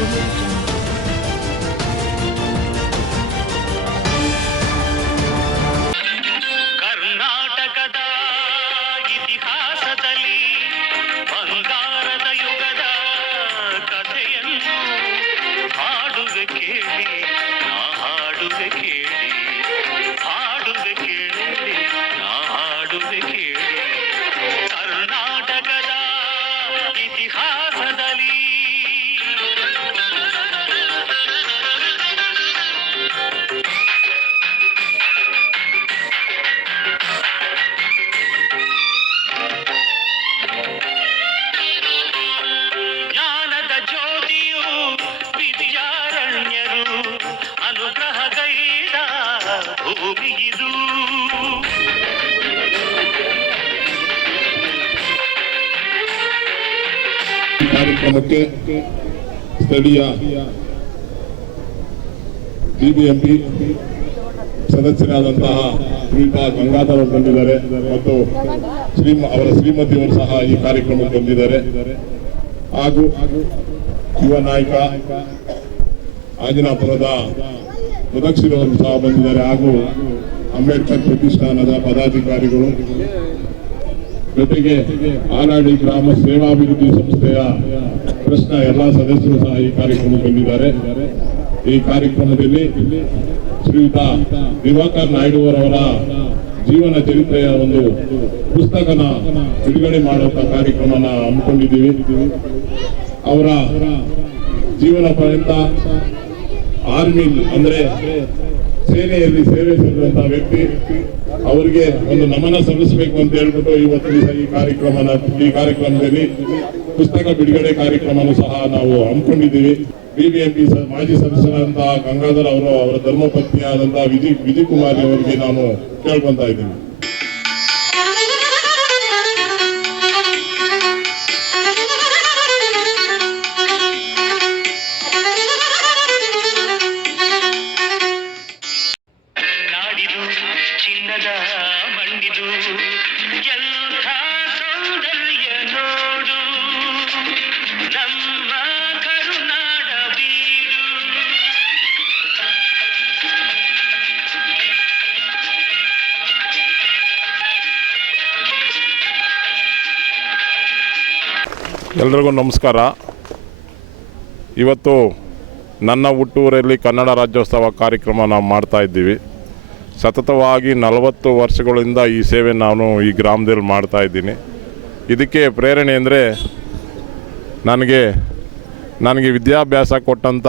removed ಅನುಗ್ರಹಗೈದ ಭೂಮಿ ಇದು ಕಾರ್ಯಕ್ರಮಕ್ಕೆ ಸ್ಥಳೀಯ ಬಿಬಿಎಂಪಿ ಸದಸ್ಯರಾದಂತಹ ಶ್ರೀಪಾ ಗಂಗಾಧರ್ ಬಂದಿದ್ದಾರೆ ಮತ್ತು ಶ್ರೀ ಅವರ ಶ್ರೀಮತಿಯವರು ಸಹ ಈ ಕಾರ್ಯಕ್ರಮಕ್ಕೆ ಬಂದಿದ್ದಾರೆ. ಹಾಗೂ ಯುವ ನಾಯಕ ಆಂಜನಾಪುರದ ಮುದಕ್ಷಿರವರು ಸಹ ಬಂದಿದ್ದಾರೆ. ಹಾಗೂ ಅಂಬೇಡ್ಕರ್ ಪ್ರತಿಷ್ಠಾನದ ಪದಾಧಿಕಾರಿಗಳು. ಜೊತೆಗೆ ಆನಾಡಿ ಗ್ರಾಮ ಸೇವಾಭಿವೃದ್ಧಿ ಸಂಸ್ಥೆಯ ಕೃಷ್ಣ ಎಲ್ಲ ಸದಸ್ಯರು ಸಹ ಈ ಕಾರ್ಯಕ್ರಮಕ್ಕೆ ಬಂದಿದ್ದಾರೆ. ಈ ಕಾರ್ಯಕ್ರಮದಲ್ಲಿ ಶ್ರೀಯುತ ದಿವಾಕರ್ ನಾಯ್ಡುವರವರ ಜೀವನ ಚರಿತ್ರೆಯ ಒಂದು ಪುಸ್ತಕನ ಬಿಡುಗಡೆ ಮಾಡುವಂತ ಕಾರ್ಯಕ್ರಮನ ಹಮ್ಮಿಕೊಂಡಿದ್ದೀವಿ. ಅವರ ಜೀವನ ಪರ್ಯಂತ ಆರ್ಮಿ ಅಂದ್ರೆ ಸೇನೆಯಲ್ಲಿ ಸೇವೆ ಸಲ್ಲಿಸುವಂತಹ ವ್ಯಕ್ತಿ. ಅವರಿಗೆ ಒಂದು ನಮನ ಸಲ್ಲಿಸಬೇಕು ಅಂತ ಹೇಳ್ಬಿಟ್ಟು ಇವತ್ತು ದಿವಸ ಈ ಕಾರ್ಯಕ್ರಮನ, ಈ ಕಾರ್ಯಕ್ರಮದಲ್ಲಿ ಪುಸ್ತಕ ಬಿಡುಗಡೆ ಕಾರ್ಯಕ್ರಮನೂ ಸಹ ನಾವು ಹಮ್ಮಿಕೊಂಡಿದ್ದೀವಿ. ಬಿಬಿಎಂಪಿ ಮಾಜಿ ಸದಸ್ಯರಾದಂತಹ ಗಂಗಾಧರ್ ಅವರು, ಅವರ ಧರ್ಮಪತ್ನಿಯಾದಂತಹ ವಿಜಯ್ ವಿಜಯ್ ಕುಮಾರಿ ಅವರಿಗೆ ನಾನು ಕೇಳ್ಕೊಂತ ಇದ್ದೀನಿ. ಎಲ್ರಿಗೂ ನಮಸ್ಕಾರ. ಇವತ್ತು ನನ್ನ ಹುಟ್ಟೂರಲ್ಲಿ ಕನ್ನಡ ರಾಜ್ಯೋತ್ಸವ ಕಾರ್ಯಕ್ರಮ ನಾವು ಮಾಡ್ತಾ ಇದ್ದೀವಿ. ಸತತವಾಗಿ ನಲವತ್ತು ವರ್ಷಗಳಿಂದ ಈ ಸೇವೆ ನಾನು ಈ ಗ್ರಾಮದಲ್ಲಿ ಮಾಡ್ತಾ ಇದ್ದೀನಿ. ಇದಕ್ಕೆ ಪ್ರೇರಣೆ ಅಂದರೆ ನನಗೆ ನನಗೆ ವಿದ್ಯಾಭ್ಯಾಸ ಕೊಟ್ಟಂಥ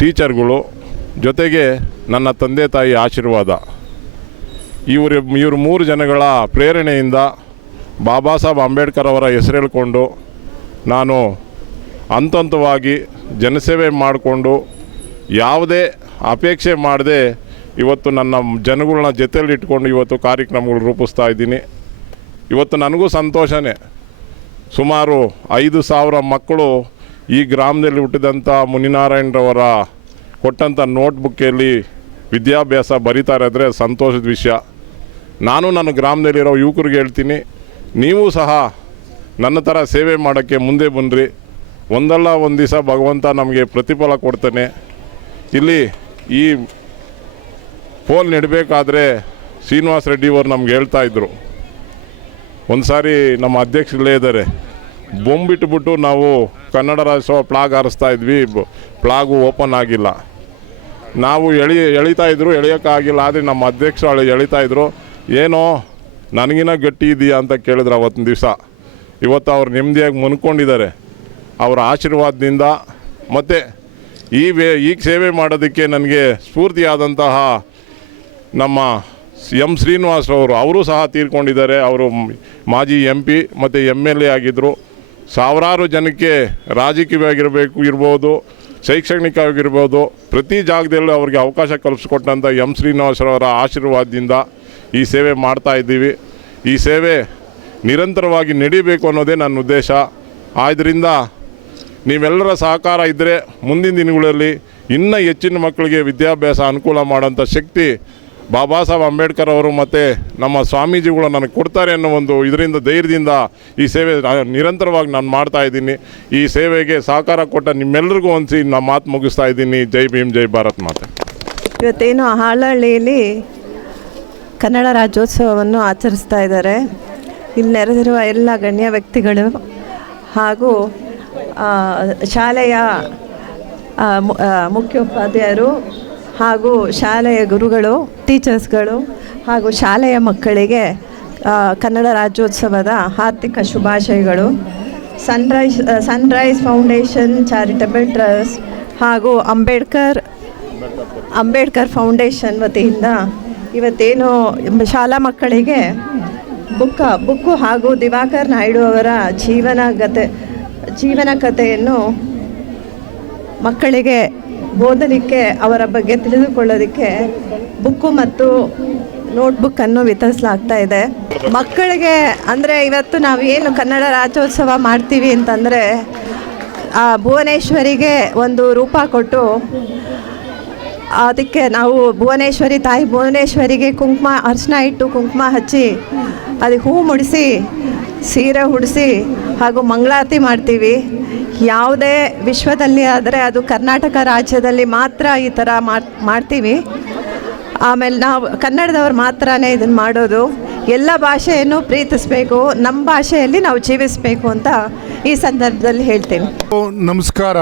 ಟೀಚರ್ಗಳು, ಜೊತೆಗೆ ನನ್ನ ತಂದೆ ತಾಯಿ ಆಶೀರ್ವಾದ. ಇವರು ಇವರು ಮೂರು ಜನಗಳ ಪ್ರೇರಣೆಯಿಂದ ಬಾಬಾ ಸಾಹೇಬ್ ಅಂಬೇಡ್ಕರ್ ಅವರ ಹೆಸರು ಹೇಳ್ಕೊಂಡು ನಾನು ಹಂತ ಹಂತವಾಗಿ ಜನಸೇವೆ ಮಾಡಿಕೊಂಡು ಯಾವುದೇ ಅಪೇಕ್ಷೆ ಮಾಡದೆ ಇವತ್ತು ನನ್ನ ಜನಗಳನ್ನ ಜೊತೆಯಲ್ಲಿ ಇಟ್ಕೊಂಡು ಇವತ್ತು ಕಾರ್ಯಕ್ರಮಗಳು ರೂಪಿಸ್ತಾ ಇದ್ದೀನಿ. ಇವತ್ತು ನನಗೂ ಸಂತೋಷನೇ. ಸುಮಾರು ಐದು ಸಾವಿರ ಮಕ್ಕಳು ಈ ಗ್ರಾಮದಲ್ಲಿ ಹುಟ್ಟಿದಂಥ ಮುನಿನಾರಾಯಣರವರ ಕೊಟ್ಟಂಥ ನೋಟ್ಬುಕ್ಕಲ್ಲಿ ವಿದ್ಯಾಭ್ಯಾಸ ಬರೀತಾರೆ ಅಂದರೆ ಸಂತೋಷದ ವಿಷಯ. ನಾನು ನನ್ನ ಗ್ರಾಮದಲ್ಲಿರೋ ಯುವಕರಿಗೆ ಹೇಳ್ತೀನಿ ನೀವು ಸಹ ನನ್ನ ಥರ ಸೇವೆ ಮಾಡೋಕ್ಕೆ ಮುಂದೆ ಬನ್ನಿರಿ ಒಂದಲ್ಲ ಒಂದು ದಿವಸ ಭಗವಂತ ನಮಗೆ ಪ್ರತಿಫಲ ಕೊಡ್ತಾನೆ. ಇಲ್ಲಿ ಈ ಫೋನ್ ನೆಡಬೇಕಾದ್ರೆ ಶ್ರೀನಿವಾಸ ರೆಡ್ಡಿ ಅವರು ನಮ್ಗೆ ಹೇಳ್ತಾ ಇದ್ರು. ಒಂದು ಸಾರಿ ನಮ್ಮ ಅಧ್ಯಕ್ಷರಲ್ಲೇ ಇದ್ದಾರೆ. ಬೊಂಬಿಟ್ಬಿಟ್ಟು ನಾವು ಕನ್ನಡ ರಾಜ್ಯೋತ್ಸವ ಪ್ಲಾಗ್ ಹಾರಿಸ್ತಾ ಇದ್ವಿ. ಪ್ಲಾಗು ಓಪನ್ ಆಗಿಲ್ಲ. ನಾವು ಎಳಿ ಎಳಿತಾ ಇದ್ರು ಎಳಿಯೋಕ್ಕಾಗಿಲ್ಲ ಆದರೆ ನಮ್ಮ ಅಧ್ಯಕ್ಷರು ಎಳಿತಾ ಇದ್ರು. ಏನೋ ನನಗಿನ ಗಟ್ಟಿ ಇದೆಯಾ ಅಂತ ಕೇಳಿದ್ರು ಅವತ್ತಿನ ದಿವಸ. ಇವತ್ತು ಅವ್ರು ನೆಮ್ಮದಿಯಾಗಿ ಮನ್ಕೊಂಡಿದ್ದಾರೆ. ಅವರ ಆಶೀರ್ವಾದದಿಂದ ಮತ್ತು ಈ ವೇ ಈಗ ಸೇವೆ ಮಾಡೋದಕ್ಕೆ ನನಗೆ ಸ್ಫೂರ್ತಿಯಾದಂತಹ ನಮ್ಮ ಎಂ ಶ್ರೀನಿವಾಸರವರು ಅವರು ಸಹ ತೀರ್ಕೊಂಡಿದ್ದಾರೆ. ಅವರು ಮಾಜಿ ಎಂ ಪಿ ಮತ್ತು ಎಂ ಎಲ್ ಎ ಆಗಿದ್ದರು ಸಾವಿರಾರು ಜನಕ್ಕೆ ರಾಜಕೀಯವಾಗಿರಬೇಕು, ಇರ್ಬೋದು, ಶೈಕ್ಷಣಿಕವಾಗಿರ್ಬೋದು, ಪ್ರತಿ ಜಾಗದಲ್ಲೂ ಅವ್ರಿಗೆ ಅವಕಾಶ ಕಲ್ಪಿಸ್ಕೊಟ್ಟಂಥ ಎಂ ಶ್ರೀನಿವಾಸರವರ ಆಶೀರ್ವಾದದಿಂದ ಈ ಸೇವೆ ಮಾಡ್ತಾ ಇದ್ದೀವಿ. ಈ ಸೇವೆ ನಿರಂತರವಾಗಿ ನಡೀಬೇಕು ಅನ್ನೋದೇ ನನ್ನ ಉದ್ದೇಶ. ಆದ್ದರಿಂದ ನೀವೆಲ್ಲರ ಸಹಕಾರ ಇದ್ದರೆ ಮುಂದಿನ ದಿನಗಳಲ್ಲಿ ಇನ್ನೂ ಹೆಚ್ಚಿನ ಮಕ್ಕಳಿಗೆ ವಿದ್ಯಾಭ್ಯಾಸ ಅನುಕೂಲ ಮಾಡೋಂಥ ಶಕ್ತಿ ಬಾಬಾ ಸಾಹೇಬ್ ಅಂಬೇಡ್ಕರ್ ಅವರು ಮತ್ತು ನಮ್ಮ ಸ್ವಾಮೀಜಿಗಳು ನನಗೆ ಕೊಡ್ತಾರೆ ಅನ್ನೋ ಒಂದು ಇದರಿಂದ ಧೈರ್ಯದಿಂದ ಈ ಸೇವೆ ನಿರಂತರವಾಗಿ ನಾನು ಮಾಡ್ತಾ ಇದ್ದೀನಿ. ಈ ಸೇವೆಗೆ ಸಹಕಾರ ಕೊಟ್ಟ ನಿಮ್ಮೆಲ್ಲರಿಗೂ ಒಂದ್ಸಿ ನಾನು ಮಾತು ಮುಗಿಸ್ತಾ ಇದ್ದೀನಿ. ಜೈ ಭೀಮ್, ಜೈ ಭಾರತ್ ಮಾತೆ. ಇವತ್ತೇನು ಹಾಳಹಳ್ಳಿಯಲ್ಲಿ ಕನ್ನಡ ರಾಜ್ಯೋತ್ಸವವನ್ನು ಆಚರಿಸ್ತಾ ಇದ್ದಾರೆ. ಇಲ್ಲಿ ನೆರೆದಿರುವ ಎಲ್ಲ ಗಣ್ಯ ವ್ಯಕ್ತಿಗಳು ಹಾಗೂ ಶಾಲೆಯ ಮುಖ್ಯೋಪಾಧ್ಯಾಯರು ಹಾಗೂ ಶಾಲೆಯ ಗುರುಗಳು, ಟೀಚರ್ಸ್ಗಳು ಹಾಗೂ ಶಾಲೆಯ ಮಕ್ಕಳಿಗೆ ಕನ್ನಡ ರಾಜ್ಯೋತ್ಸವದ ಹಾರ್ದಿಕ ಶುಭಾಶಯಗಳು. Sunrise sunrise foundation charitable trust ಹಾಗೂ ಅಂಬೇಡ್ಕರ್ ಅಂಬೇಡ್ಕರ್ ಫೌಂಡೇಶನ್ ವತಿಯಿಂದ ಇವತ್ತೇನು ಶಾಲಾ ಮಕ್ಕಳಿಗೆ ಬುಕ್ಕ, ಬುಕ್ಕು ಹಾಗೂ ದಿವಾಕರ್ ನಾಯ್ಡು ಅವರ ಜೀವನ ಗತೆ, ಜೀವನ ಕಥೆಯನ್ನು ಮಕ್ಕಳಿಗೆ ಓದಲಿಕ್ಕೆ ಅವರ ಬಗ್ಗೆ ತಿಳಿದುಕೊಳ್ಳೋದಕ್ಕೆ ಬುಕ್ಕು ಮತ್ತು ನೋಟ್ಬುಕ್ಕನ್ನು ವಿತರಿಸಲಾಗ್ತಾ ಇದೆ. ಮಕ್ಕಳಿಗೆ ಅಂದರೆ ಇವತ್ತು ನಾವು ಏನು ಕನ್ನಡ ರಾಜ್ಯೋತ್ಸವ ಮಾಡ್ತೀವಿ ಅಂತಂದರೆ, ಆ ಭುವನೇಶ್ವರಿಗೆ ಒಂದು ರೂಪ ಕೊಟ್ಟು ಅದಕ್ಕೆ ನಾವು ಭುವನೇಶ್ವರಿ ತಾಯಿ ಭುವನೇಶ್ವರಿಗೆ ಕುಂಕುಮ ಅರ್ಶನ ಇಟ್ಟು ಕುಂಕುಮ ಹಚ್ಚಿ ಅದಕ್ಕೆ ಹೂ ಮುಡಿಸಿ, ಸೀರೆ ಉಡಿಸಿ ಹಾಗೂ ಮಂಗಳಾರತಿ ಮಾಡ್ತೀವಿ. ಯಾವುದೇ ವಿಶ್ವದಲ್ಲಿ ಆದರೆ ಅದು ಕರ್ನಾಟಕ ರಾಜ್ಯದಲ್ಲಿ ಮಾತ್ರ ಈ ಥರ ಮಾಡ್- ಮಾಡ್ತೀವಿ. ಆಮೇಲೆ ನಾವು ಕನ್ನಡದವ್ರು ಮಾತ್ರನೇ ಇದನ್ನು ಮಾಡೋದು. ಎಲ್ಲ ಭಾಷೆಯನ್ನು ಪ್ರೀತಿಸಬೇಕು, ನಮ್ಮ ಭಾಷೆಯಲ್ಲಿ ನಾವು ಜೀವಿಸಬೇಕು ಅಂತ ಈ ಸಂದರ್ಭದಲ್ಲಿ ಹೇಳ್ತೀನಿ. ನಮಸ್ಕಾರ.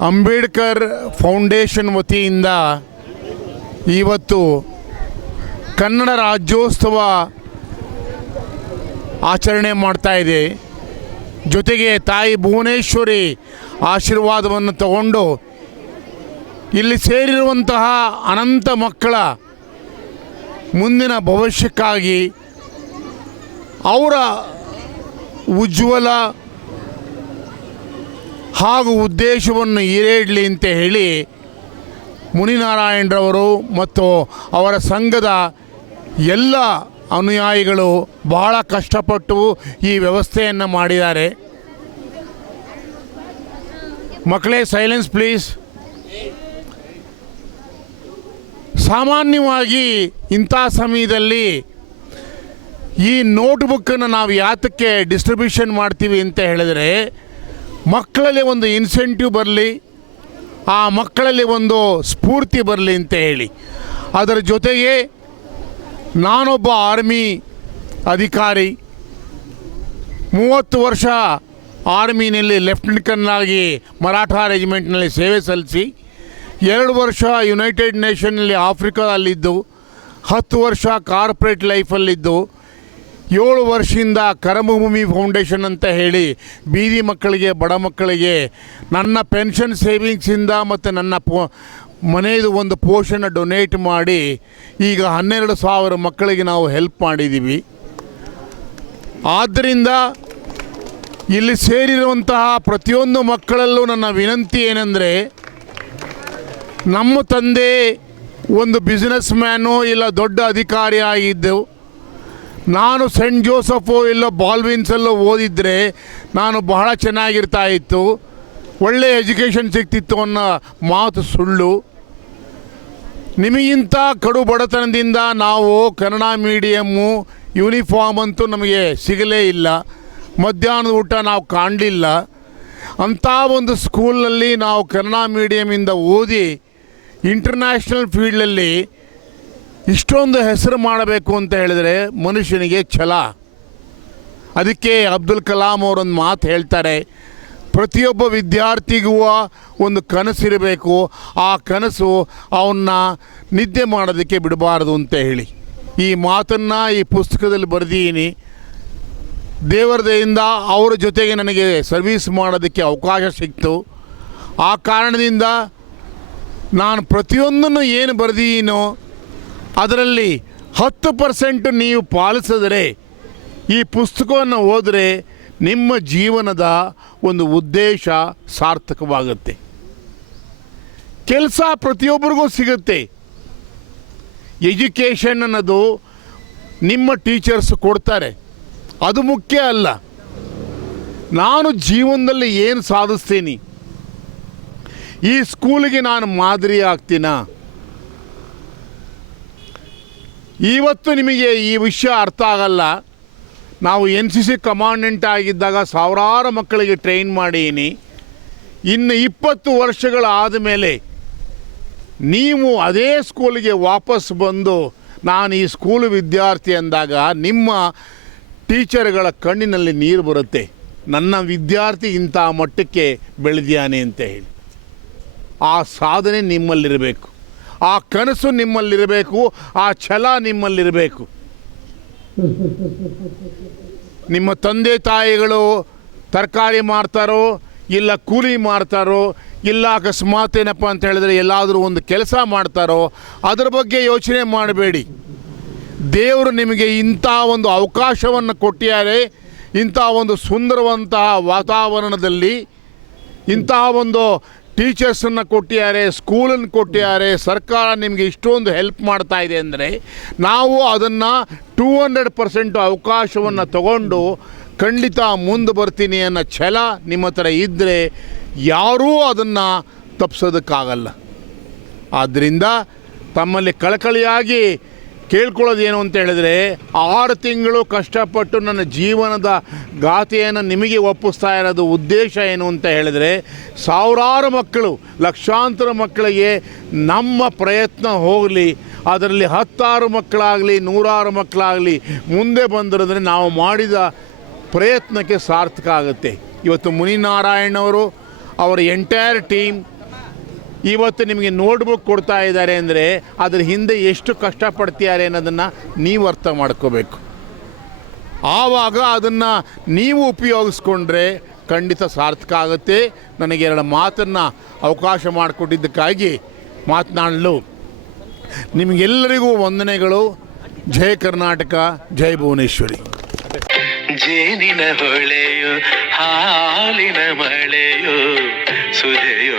ಅಂಬೇಡ್ಕರ್ ಫೌಂಡೇಶನ್ ವತಿಯಿಂದ ಇವತ್ತು ಕನ್ನಡ ರಾಜ್ಯೋತ್ಸವ ಆಚರಣೆ ಮಾಡ್ತಾ ಇದೆ. ಜೊತೆಗೆ ತಾಯಿ ಭುವನೇಶ್ವರಿ ಆಶೀರ್ವಾದವನ್ನು ತಗೊಂಡು ಇಲ್ಲಿ ಸೇರಿರುವಂತಹ ಅನಂತ ಮಕ್ಕಳ ಮುಂದಿನ ಭವಿಷ್ಯಕ್ಕಾಗಿ ಅವರ ಉಜ್ವಲ ಹಾಗೂ ಉದ್ದೇಶವನ್ನು ಈಡೇರಲಿ ಅಂತ ಹೇಳಿ ಮುನಿನಾರಾಯಣರವರು ಮತ್ತು ಅವರ ಸಂಘದ ಎಲ್ಲ ಅನುಯಾಯಿಗಳು ಬಹಳ ಕಷ್ಟಪಟ್ಟು ಈ ವ್ಯವಸ್ಥೆಯನ್ನು ಮಾಡಿದ್ದಾರೆ. ಮಕ್ಕಳೇ ಸೈಲೆನ್ಸ್ ಪ್ಲೀಸ್ ಸಾಮಾನ್ಯವಾಗಿ ಇಂಥ ಸಮಯದಲ್ಲಿ ಈ ನೋಟ್ಬುಕ್ಕನ್ನು ನಾವು ಯಾತಕ್ಕೆ ಡಿಸ್ಟ್ರಿಬ್ಯೂಷನ್ ಮಾಡ್ತೀವಿ ಅಂತ ಹೇಳಿದ್ರೆ ಮಕ್ಕಳಲ್ಲಿ ಒಂದು ಇನ್ಸೆಂಟಿವ್ ಬರಲಿ, ಆ ಮಕ್ಕಳಲ್ಲಿ ಒಂದು ಸ್ಫೂರ್ತಿ ಬರಲಿ ಅಂತ ಹೇಳಿ. ಅದರ ಜೊತೆಗೆ ನಾನೊಬ್ಬ ಆರ್ಮಿ ಅಧಿಕಾರಿ, ಮೂವತ್ತು ವರ್ಷ ಆರ್ಮಿನಲ್ಲಿ ಲೆಫ್ಟಿನೆಂಟ್ ಕರ್ನಲಾಗಿ ಮರಾಠ ರೆಜಿಮೆಂಟ್ನಲ್ಲಿ ಸೇವೆ ಸಲ್ಲಿಸಿ, ಎರಡು ವರ್ಷ ಯುನೈಟೆಡ್ ನೇಷನ್ನಲ್ಲಿ ಆಫ್ರಿಕಾದಲ್ಲಿದ್ದು ಹತ್ತು ವರ್ಷ ಕಾರ್ಪೊರೇಟ್ ಲೈಫಲ್ಲಿದ್ದು ಏಳು ವರ್ಷದಿಂದ ಕರ್ಮಭೂಮಿ ಫೌಂಡೇಶನ್ ಅಂತ ಹೇಳಿ ಬೀದಿ ಮಕ್ಕಳಿಗೆ, ಬಡ ಮಕ್ಕಳಿಗೆ, ನನ್ನ ಪೆನ್ಷನ್ ಸೇವಿಂಗ್ಸಿಂದ ಮತ್ತು ನನ್ನ ಪೋ ಮನೆಯದು ಒಂದು ಪೋಷಣ ಡೊನೇಟ್ ಮಾಡಿ ಈಗ ಹನ್ನೆರಡು ಸಾವಿರ ಮಕ್ಕಳಿಗೆ ನಾವು ಹೆಲ್ಪ್ ಮಾಡಿದ್ದೀವಿ ಆದ್ದರಿಂದ ಇಲ್ಲಿ ಸೇರಿರುವಂತಹ ಪ್ರತಿಯೊಂದು ಮಕ್ಕಳಲ್ಲೂ ನನ್ನ ವಿನಂತಿ ಏನೆಂದರೆ, ನಮ್ಮ ತಂದೆ ಒಂದು ಬಿಸ್ನೆಸ್ ಮ್ಯಾನು ಇಲ್ಲ ದೊಡ್ಡ ಅಧಿಕಾರಿ ಆಗಿದ್ದು ನಾನು ಸೆಂಟ್ ಜೋಸಫು ಇಲ್ಲೋ ಬಾಲ್ವಿನ್ಸಲ್ಲೋ ಓದಿದರೆ ನಾನು ಬಹಳ ಚೆನ್ನಾಗಿರ್ತಾ ಇತ್ತು. ಒಳ್ಳೆ ಎಜುಕೇಷನ್ ಸಿಗ್ತಿತ್ತು ಅನ್ನೋ ಮಾತು ಸುಳ್ಳು. ನಿಮಗಿಂತ ಕಡು ಬಡತನದಿಂದ ನಾವು ಕನ್ನಡ ಮೀಡಿಯಮ್ಮು ಯೂನಿಫಾರ್ಮ್ ಅಂತೂ ನಮಗೆ ಸಿಗಲೇ ಇಲ್ಲ. ಮಧ್ಯಾಹ್ನದ ಊಟ ನಾವು ಕಾಣಲಿಲ್ಲ. ಅಂಥ ಒಂದು ಸ್ಕೂಲಲ್ಲಿ ನಾವು ಕನ್ನಡ ಮೀಡಿಯಮಿಂದ ಓದಿ ಇಂಟರ್ನ್ಯಾಷನಲ್ ಫೀಲ್ಡಲ್ಲಿ ಇಷ್ಟೊಂದು ಹೆಸರು ಮಾಡಬೇಕು ಅಂತ ಹೇಳಿದರೆ ಮನುಷ್ಯನಿಗೆ ಛಲ. ಅದಕ್ಕೆ ಅಬ್ದುಲ್ ಕಲಾಂ ಅವರೊಂದು ಮಾತು ಹೇಳ್ತಾರೆ, ಪ್ರತಿಯೊಬ್ಬ ವಿದ್ಯಾರ್ಥಿಗೂ ಒಂದು ಕನಸಿರಬೇಕು ಆ ಕನಸು ಅವನ್ನ ನಿದ್ದೆ ಮಾಡೋದಕ್ಕೆ ಬಿಡಬಾರ್ದು ಅಂತ ಹೇಳಿ. ಈ ಮಾತನ್ನು ಈ ಪುಸ್ತಕದಲ್ಲಿ ಬರೆದೀನಿ ದೇವರ ದಯೆಯಿಂದ ಅವರ ಜೊತೆಗೆ ನನಗೆ ಸರ್ವೀಸ್ ಮಾಡೋದಕ್ಕೆ ಅವಕಾಶ ಸಿಕ್ತು. ಆ ಕಾರಣದಿಂದ ನಾನು ಪ್ರತಿಯೊಂದನ್ನು ಏನು ಬರೆದೀನೋ ಅದರಲ್ಲಿ ಹತ್ತು ಪರ್ಸೆಂಟ್ ನೀವು ಪಾಲಿಸಿದರೆ ಈ ಪುಸ್ತಕವನ್ನು ಓದಿದ್ರೆ ನಿಮ್ಮ ಜೀವನದ ಒಂದು ಉದ್ದೇಶ ಸಾರ್ಥಕವಾಗುತ್ತೆ. ಕೆಲಸ ಪ್ರತಿಯೊಬ್ಬರಿಗೂ ಸಿಗುತ್ತೆ. ಎಜುಕೇಷನ್ ಅನ್ನೋದು ನಿಮ್ಮ ಟೀಚರ್ಸ್ ಕೊಡ್ತಾರೆ. ಅದು ಮುಖ್ಯ ಅಲ್ಲ. ನಾನು ಜೀವನದಲ್ಲಿ ಏನು ಸಾಧಿಸ್ತೀನಿ? ಈ ಸ್ಕೂಲಿಗೆ ನಾನು ಮಾದರಿ ಆಗ್ತೀನಾ ಇವತ್ತು ನಿಮಗೆ ಈ ವಿಷಯ ಅರ್ಥ ಆಗಲ್ಲ. ನಾವು ಎನ್ ಸಿ ಸಿ ಕಮಾಂಡೆಂಟ್ ಆಗಿದ್ದಾಗ ಸಾವಿರಾರು ಮಕ್ಕಳಿಗೆ ಟ್ರೈನ್ ಮಾಡೀನಿ. ಇನ್ನು ಇಪ್ಪತ್ತು ವರ್ಷಗಳಾದ ಮೇಲೆ ನೀವು ಅದೇ ಸ್ಕೂಲಿಗೆ ವಾಪಸ್ ಬಂದು ನಾನು ಈ ಸ್ಕೂಲ್ ವಿದ್ಯಾರ್ಥಿ ಅಂದಾಗ ನಿಮ್ಮ ಟೀಚರ್ಗಳ ಕಣ್ಣಿನಲ್ಲಿ ನೀರು ಬರುತ್ತೆ. ನನ್ನ ವಿದ್ಯಾರ್ಥಿ ಇಂಥ ಮಟ್ಟಕ್ಕೆ ಬೆಳೆದಿಯಾನೆ ಅಂತ ಹೇಳಿ. ಆ ಸಾಧನೆ ನಿಮ್ಮಲ್ಲಿರಬೇಕು. ಆ ಕನಸು ನಿಮ್ಮಲ್ಲಿರಬೇಕು, ಆ ಛಲ ನಿಮ್ಮಲ್ಲಿರಬೇಕು. ನಿಮ್ಮ ತಂದೆ ತಾಯಿಗಳು ತರಕಾರಿ ಮಾರ್ತಾರೋ, ಇಲ್ಲ ಕೂಲಿ ಮಾಡ್ತಾರೋ ಇಲ್ಲ ಅಕಸ್ಮಾತ್ ಏನಪ್ಪ ಅಂತ ಹೇಳಿದ್ರೆ ಎಲ್ಲಾದರೂ ಒಂದು ಕೆಲಸ ಮಾಡ್ತಾರೋ, ಅದರ ಬಗ್ಗೆ ಯೋಚನೆ ಮಾಡಬೇಡಿ. ದೇವರು ನಿಮಗೆ ಇಂಥ ಒಂದು ಅವಕಾಶವನ್ನು ಕೊಟ್ಟಿದ್ದಾರೆ, ಇಂಥ ಒಂದು ಸುಂದರವಂತಹ ವಾತಾವರಣದಲ್ಲಿ ಇಂತಹ ಒಂದು ಟೀಚರ್ಸನ್ನು ಕೊಟ್ಟಿದ್ದಾರೆ, ಸ್ಕೂಲನ್ನು ಕೊಟ್ಟಿದ್ದಾರೆ, ಸರ್ಕಾರ ನಿಮಗೆ ಇಷ್ಟೊಂದು ಹೆಲ್ಪ್ ಮಾಡ್ತಾ ಇದೆ ಅಂದರೆ ನಾವು ಅದನ್ನು ಟೂ ಹಂಡ್ರೆಡ್ ಪರ್ಸೆಂಟ್ ಅವಕಾಶವನ್ನು ತಗೊಂಡು ಖಂಡಿತ ಮುಂದೆ ಬರ್ತೀನಿ ಅನ್ನೋ ಛಲ ನಿಮ್ಮ ಹತ್ರ ಇದ್ದರೆ ಯಾರೂ ಅದನ್ನು ತಪ್ಪಿಸೋದಕ್ಕಾಗಲ್ಲ ಆದ್ದರಿಂದ ತಮ್ಮಲ್ಲಿ ಕಳಕಳಿಯಾಗಿ ಕೇಳ್ಕೊಳ್ಳೋದೇನು ಅಂತ ಹೇಳಿದ್ರೆ, ಆರು ತಿಂಗಳು ಕಷ್ಟಪಟ್ಟು ನನ್ನ ಜೀವನದ ಗಾಥೆಯನ್ನು ನಿಮಗೆ ಒಪ್ಪಿಸ್ತಾ ಇರೋದು ಉದ್ದೇಶ ಏನು ಅಂತ ಹೇಳಿದ್ರೆ, ಸಾವಿರಾರು ಮಕ್ಕಳು, ಲಕ್ಷಾಂತರ ಮಕ್ಕಳಿಗೆ ನಮ್ಮ ಪ್ರಯತ್ನ ಹೋಗಲಿ, ಅದರಲ್ಲಿ ಹತ್ತಾರು ಮಕ್ಕಳಾಗಲಿ, ನೂರಾರು ಮಕ್ಕಳಾಗಲಿ ಮುಂದೆ ಬಂದಿರೋದ್ರೆ ನಾವು ಮಾಡಿದ ಪ್ರಯತ್ನಕ್ಕೆ ಸಾರ್ಥಕ ಆಗುತ್ತೆ. ಇವತ್ತು ಮುನಿನಾರಾಯಣವರು ಅವರ ಎಂಟೈರ್ ಟೀಮ್ ಇವತ್ತು ನಿಮಗೆ ನೋಟ್ಬುಕ್ ಕೊಡ್ತಾ ಇದ್ದಾರೆ ಅಂದರೆ ಅದ್ರ ಹಿಂದೆ ಎಷ್ಟು ಕಷ್ಟಪಡ್ತಿದ್ದಾರೆ ಅನ್ನೋದನ್ನು ನೀವು ಅರ್ಥ ಮಾಡ್ಕೋಬೇಕು. ಆವಾಗ ಅದನ್ನು ನೀವು ಉಪಯೋಗಿಸ್ಕೊಂಡ್ರೆ ಖಂಡಿತ ಸಾರ್ಥಕ ಆಗುತ್ತೆ. ನನಗೆ ಎರಡು ಮಾತನ್ನು ಅವಕಾಶ ಮಾಡಿಕೊಟ್ಟಿದ್ದಕ್ಕಾಗಿ ಮಾತನಾಡಲು. ನಿಮಗೆಲ್ಲರಿಗೂ ವಂದನೆಗಳು. ಜಯ ಕರ್ನಾಟಕ, ಜೈ ಭುವನೇಶ್ವರಿ. ಜೇನಿನ ಹೊಳೆಯೋ, ಹಾಲಿನ ಮಳೆಯೋ ಸುಧೆಯೋ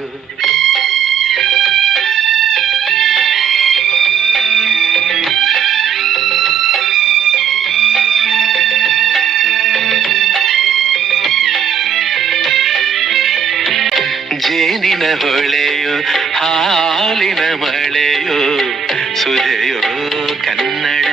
ನುಡಿಯೋ ಜೇನಿನ ಹೊಳೆಯೋ ಹಾಲಿನ ಮಳೆಯೋ ಸುಧೆಯೋ ಕನ್ನಡ